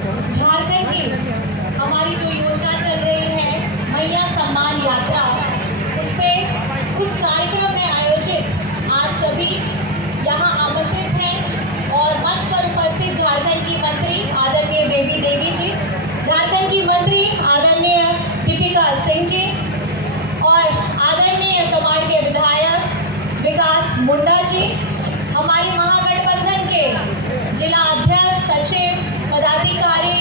झारखंड की हमारी जो योजना चल रही है मैया सम्मान यात्रा, उस कार्यक्रम में आयोजित आज सभी यहाँ आमंत्रित हैं और मंच पर उपस्थित झारखंड की मंत्री आदरणीय बेबी देवी जी, झारखंड की मंत्री आदरणीय दीपिका सिंह जी और आदरणीय तमाड़ के विधायक विकास मुंडा जी, हमारी महागठबंधन के जिला अध्यक्ष, सचिव, पदाधिकारी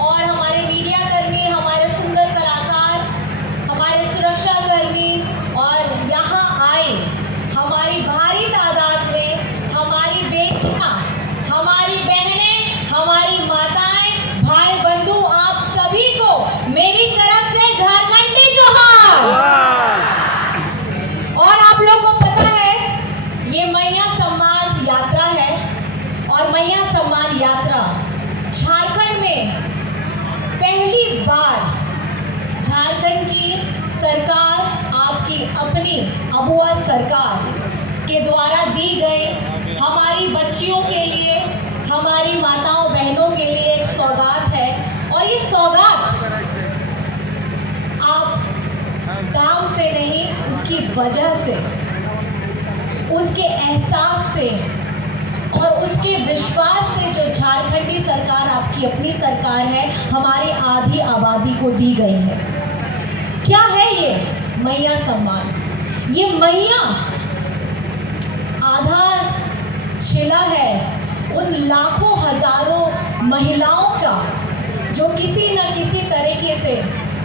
और हमारे मीडिया कर्मी, हमारे सुंदर कलाकार, हमारे सुरक्षा कर्मी और यहाँ आए हमारी भारी तादाद में हमारी बेटियाँ, हमारी बहनें, हमारी माताएं, भाई बंधु, आप सभी को मेरी तरफ से झारखंडी जोहार। और आप लोगों को पता है ये मैया सम्मान यात्रा है और मैया सम्मान यात्रा झारखंड में पहली बार झारखंड की सरकार, आपकी अपनी अबुआ सरकार के द्वारा दी गई हमारी बच्चियों के लिए, हमारी माताओं बहनों के लिए एक सौगात है। और ये सौगात आप दाम से नहीं, उसकी वजह से, उसके एहसास से और उसके विश्वास से जो झारखंडी सरकार आपकी अपनी सरकार है, हमारी आधी आबादी को दी गई है। क्या है ये मैया सम्मान? ये मैया आधारशिला है उन लाखों हजारों महिलाओं का जो किसी न किसी तरीके से,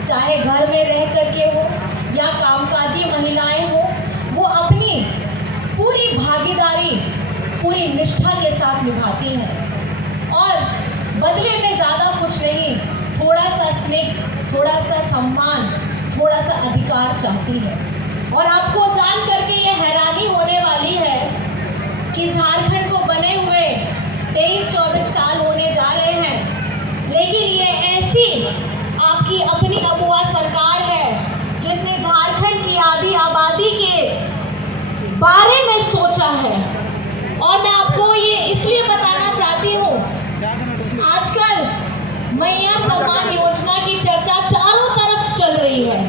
चाहे घर में रह करके हो या कामकाजी महिलाएं हो, वो अपनी पूरी भागीदारी पूरी निष्ठा के साथ निभाती हैं और बदले में ज़्यादा कुछ नहीं, थोड़ा सा स्नेह, थोड़ा सा सम्मान, थोड़ा सा अधिकार चाहती है। और आपको जान करके ये हैरानी होने वाली है कि झारखंड को बने हुए 23-24 साल होने जा रहे हैं, लेकिन ये ऐसी आपकी अपनी अबुआ सरकार है जिसने झारखंड की आधी आबादी के बारे में सोचा है। और मैं आपको ये इसलिए बताना चाहती हूँ, आजकल मैया सम्मान योजना की चर्चा चारों तरफ चल रही है।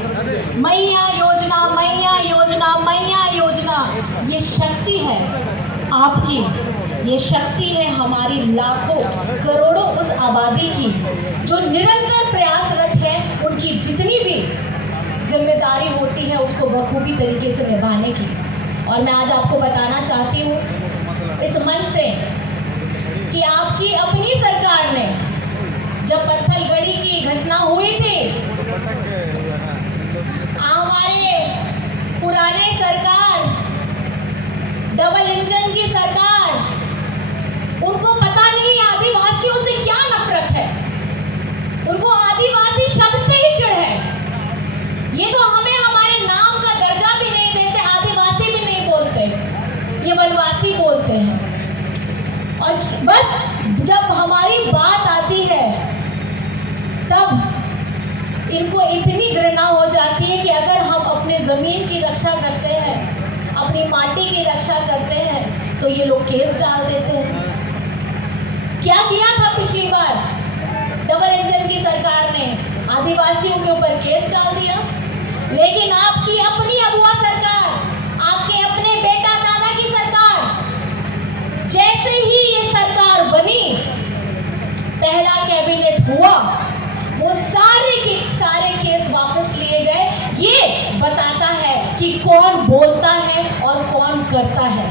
मैया योजना, मैया योजना, मैया योजना, ये शक्ति है आपकी, ये शक्ति है हमारी लाखों करोड़ों उस आबादी की जो निरंतर प्रयासरत है, उनकी जितनी भी जिम्मेदारी होती है उसको बखूबी तरीके से निभाने की। और मैं आज आपको बताना चाहती हूँ इस मंच से कि आपकी अपनी सरकार ने जब पत्थलगड़ी की घटना हुई थी, हमारे पुराने सरकार, डबल इंजन की सरकार, उनको पता नहीं आदिवासियों से क्या नफरत है, उनको आदिवासी शब्द से ही चिढ़ है। ये तो हमें हमारे नाम का दर्जा भी नहीं देते, आदिवासी भी नहीं बोलते, ये वनवासी बोलते हैं। और बस जब हमारी बात आती है तब इनको इतनी घृणा हो जाती है कि अगर हम अपने ज़मीन की रक्षा करते हैं, अपनी माटी की रक्षा करते हैं, तो ये लोग केस डाल देते हैं। क्या किया था पिछली बार डबल इंजन की सरकार ने? आदिवासियों के ऊपर केस डाल दिया। लेकिन आपकी अपनी अबुआ सरकार, आपके अपने बेटा दादा की सरकार, जैसे ही ये सरकार बनी, पहला कैबिनेट हुआ, वो सारे के सारे केस वापस लिए गए। ये बताता है कि कौन बोलता है और कौन करता है।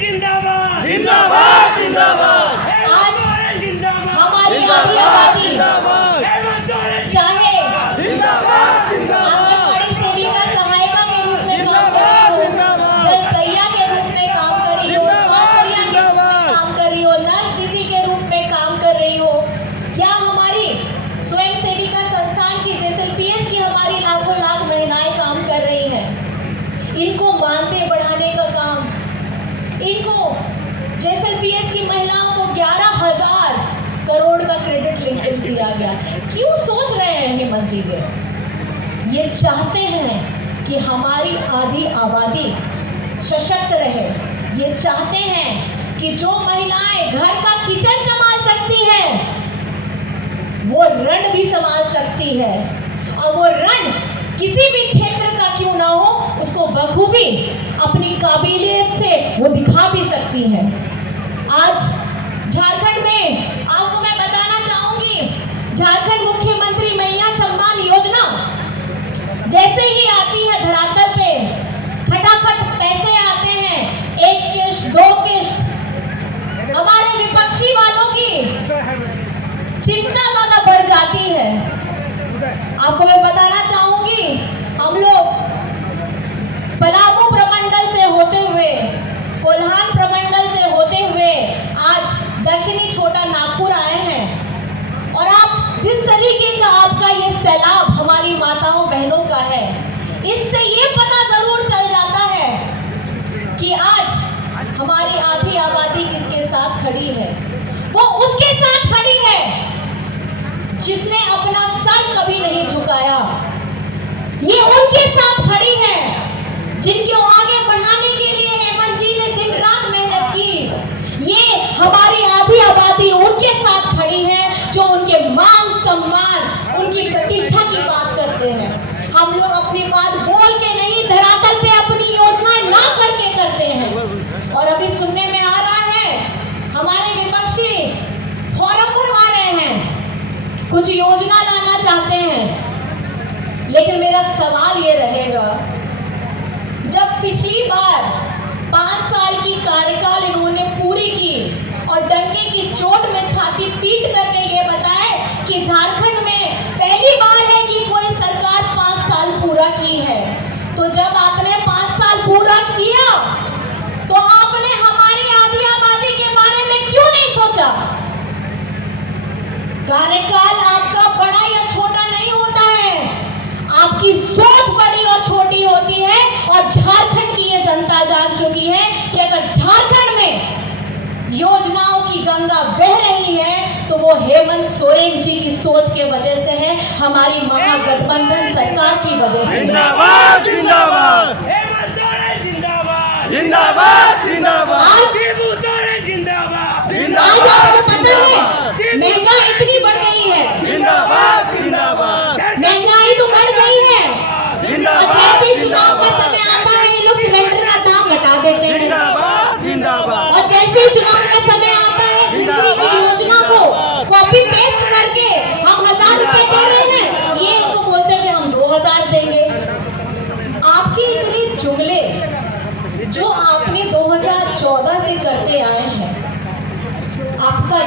जिंदाबाद जिंदाबाद जिंदाबाद। आज हमारी आधी आबादी चाहे आंगनबाड़ी सेविका सहायिका के रूप में काम कर रही हो, जलसैया के रूप में काम कर रही हो, स्वास्थ्य के रूप में काम कर रही हो, नर्स दीदी के रूप में काम कर रही हो, या हमारी स्वयं सेविका संस्थान की JSLPS की हमारी लाखों लाख महिलाएं काम कर रही हैं। इनको मानदेय बढ़ाने का काम, इनको JSLPS की महिलाओं को 11,000 करोड़ का क्रेडिट लिंकेज दिया गया। क्यों सोच रहे हैं हेमंत जी? ये चाहते हैं कि हमारी आधी आबादी सशक्त रहे। ये चाहते हैं कि जो महिलाएं घर का किचन संभाल सकती हैं, भी संभाल सकती है। और वो रण किसी भी क्षेत्र का क्यों ना हो, उसको बखूबी अपनी काबिलियत से वो दिखा भी सकती है। आज झारखंड में आपको मैं बताना चाहूंगी, झारखंड मुख्यमंत्री मैया सम्मान योजना जैसे ही आती है धरातल पे, खटाखट पैसे आते हैं, 1 किश्त 2 किश्त। हमारे विपक्षी वालों की चिंता ज्यादा बढ़ जाती है। आपको मैं बताना चाहूंगी, हम लोग पलामू प्रमंडल से होते हुए, कोल्हान प्रमंडल से होते हुए आज दक्षिणी छोटा नागपुर आए हैं। और आप जिस तरीके का आपका ये सैलाब हमारी माताओं बहनों का है, इससे ये पता जरूर चल जाता है कि आज हमारी आधी आबादी किसके साथ खड़ी है। वो उसके साथ खड़ी है जिसने अपना सर कभी नहीं झुकाया। ये उनके साथ खड़ी है जिनको आगे बढ़ाने के लिए हेमंत जी ने दिन रात मेहनत की। ये हमारी आधी आबादी उनके साथ खड़ी है जो उनके मान सम्मान, उनकी प्रतिष्ठा की बात करते हैं। हम लोग अपनी बात बोल के नहीं, धरातल पे अपनी योजनाएं ला करके करते हैं। और अभी सुनने में आ रहा है हमारे विपक्षी फॉर्म भरवा रहे हैं, कुछ योजना लाना चाहते हैं। लेकिन मेरा सवाल ये रहेगा, जब पिछली बार 5 साल की कार्यकाल इन्होंने पूरी की और डंके की चोट में छाती पीट करके ये बताए कि झारखंड में पहली बार है कि कोई सरकार 5 साल पूरा की है, तो जब आपने 5 साल पूरा किया तो आपने हमारी आधी आबादी के बारे में क्यों नहीं सोचा? कार्यकाल आपका बड़ा या छोटा नहीं होता है, आपकी सोच बड़ी और छोटी होती है। और झारखंड की ये जनता जान चुकी है कि अगर झारखंड में योजनाओं की गंगा बह रही है तो वो हेमंत सोरेन जी की सोच के वजह से है, हमारी महागठबंधन सरकार की वजह से। जिंदाबाद जिंदाबाद हेमंत सोरेन जिंदाबाद जिंदाबाद जिंदाबाद शिबू सोरेन जिंदाबाद आज आपको पता है महंगाई इतनी बढ़ गई है, जिंदाबाद जिंदाबाद महंगाई तो बढ़ गई है। जिंदाबाद और जैसे चुनाव का समय आता है ये लोग सिलेंडर का दाम घटा देते हैं। जिंदाबाद जिंदाबाद और जैसे ही चुनाव का समय आता है बिजली की योजना को कॉपी पेस्ट करके हम 1000 रुपए दे रहे हैं, ये इनको बोलते हैं हम 2000 देंगे। आपकी इतनी जुगले जो आपने 2014 से करते आए हैं, आपका